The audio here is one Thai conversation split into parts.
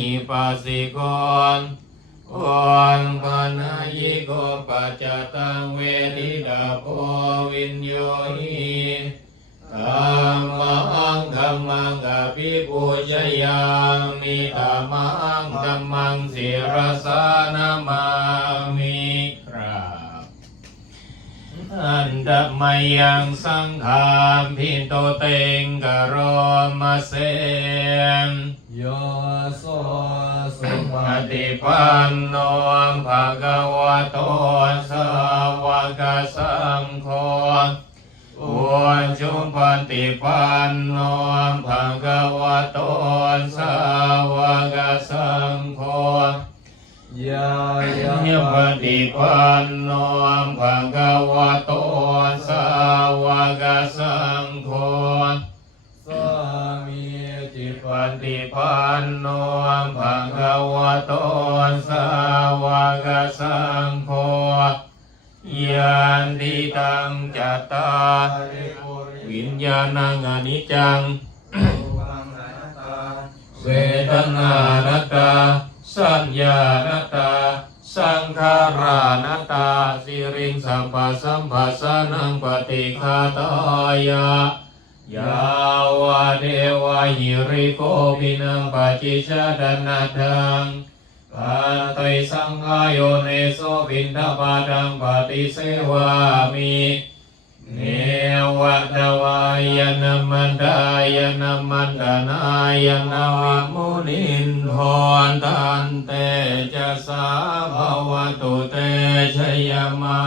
หิปัสสิโกนวันปนายิโกปัจจตังเวทิตาโพวินโยหิธัมมังธัมมังอภิปูชยามิธัมมังธัมมังศิรสานามามิครับอันตมยังสังฆามพินโตเตงกะโรมาเสม โยโสสุปฏิปันโนภะคะวะโตสาวกสังโฆอุชุปฏิปันโนภะคะวะโตสาวกสังโฆยายาปฏิปันโนภะคะวะโต โนภะคะวะโตสาวกสังโฆยันติตังจัตตาวิญญาณังอนิจจังเวทนานัตตา สัญญานัตตา สังขารานัตตา สิริงสัมปัสสัมปัสสะนังปฏิฆาตายะ ยาวเดวะหิริโกภินังปัจิชาดนาทังปันไตสังฆายโยเนโสวินทบาทังปฏิเสวามิเนวะตวายนามันดายนามันดานายนาวิมุนินทนตันเตจะสาภวตุเตชยมา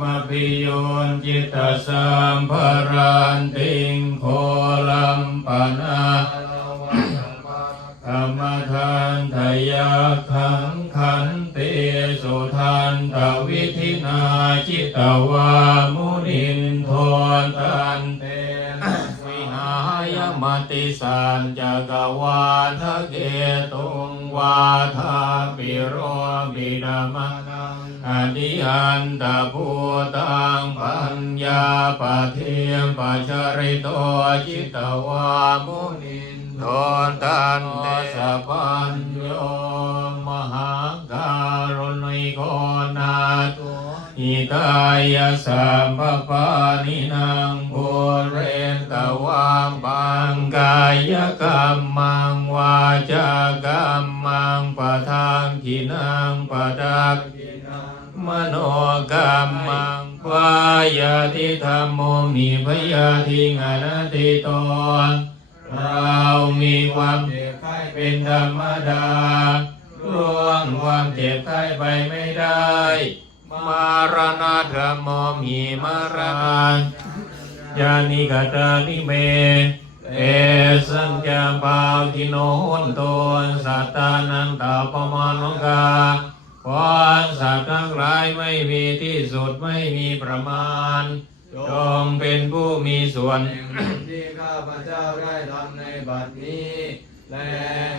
มพิโยนจิตตสัมภารันติงโคลัมปนาธรรมทานทยาขังขันเตสุทันตวิธินาจิตวามุนินทนตันเต ติสันจักวาทะเกตุงวาทาปิโรบิดามานังอดิอันตะภูตังปัญญาปะเทียมปัจริโตจิตวามุนินโทนตันเตสะปัญโยมหาการุณิโกนาตุอิตายะสัมปปานินางบุเรนตวามปังกายกรรมังวาจากรรมังปะทางกินังปะดักมโนกรรมังวายาทิธรรมโมมีพยาธิงานาติโตเรามีความเจ็บไข้เป็นธรรมดาล่วงความเจ็บไข้ไปไม่ได้ มารณะธรรมโมมีมารณะยานิกตานิเม เอสัญญาปาทิโนนโตสัตตานังตาปมานุกาเพราะสัตว์ทั้งหลายไม่มีที่สุดไม่มีประมาณจงเป็นผู้มีส่วนที่ข้าพเจ้าได้ทำในบัดนี้และ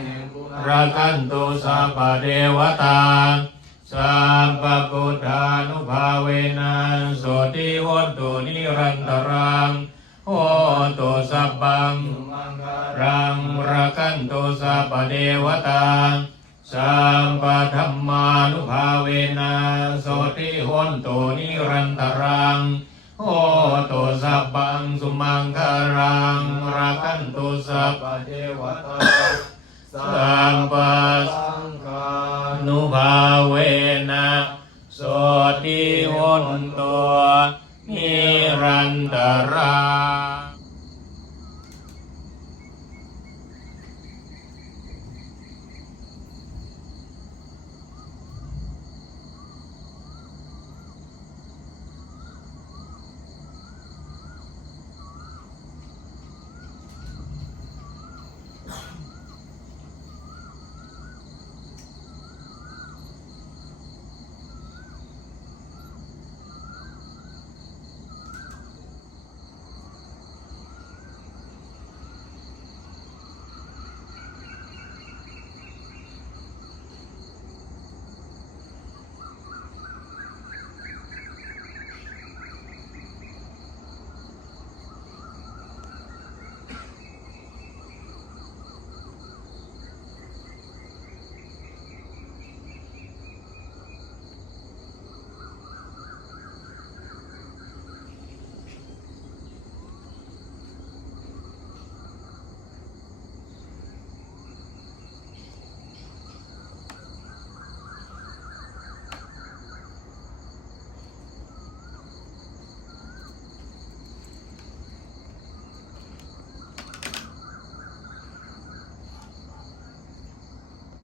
แห่งบุญรักันตุสัพพะเทวตาสัมปพุทธานุภาเวนะโสติโหนตุนิรันตรัง โหตุสัพพังมังคารังรักันตุสัพเทวตาสัมปธรรมานุภาเวนะโสติหนตุนิรันตรังโหตุสัพพังสุมังคารังรักันตุสัพปเทวตาสัมปัสังฆานุภาเวนะโสติหนตัวนิรันตรัง